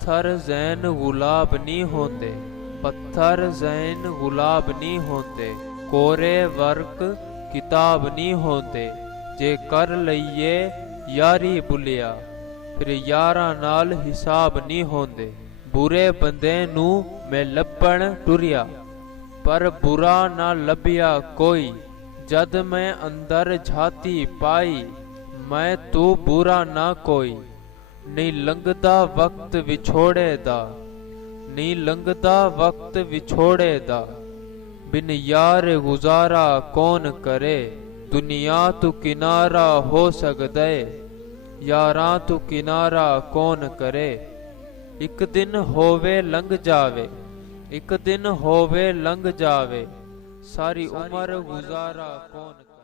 पत्थर जैन गुलाब नहीं होते, पत्थर जैन गुलाब नहीं होते, कोरे वर्क किताब नहीं होते। जे कर लईए यारी बुलिया, फिर यारां नाल हिसाब नहीं होंदे। बुरे बंदे नू मैं लभण टुरिया, पर बुरा ना लभिया कोई। जद मैं अंदर झाती पाई, मैं तू बुरा ना कोई। नहीं लंघदा वक्त विछोड़े दा, नहीं लंघदा वक्त विछोड़े दा। बिन यार गुजारा कौन करे, दुनिया तू किनारा हो सकदे, यारां तू किनारा कौन करे। एक दिन होवे लंघ जावे, एक दिन होवे लंघ जावे, सारी उम्र गुजारा कौन करे।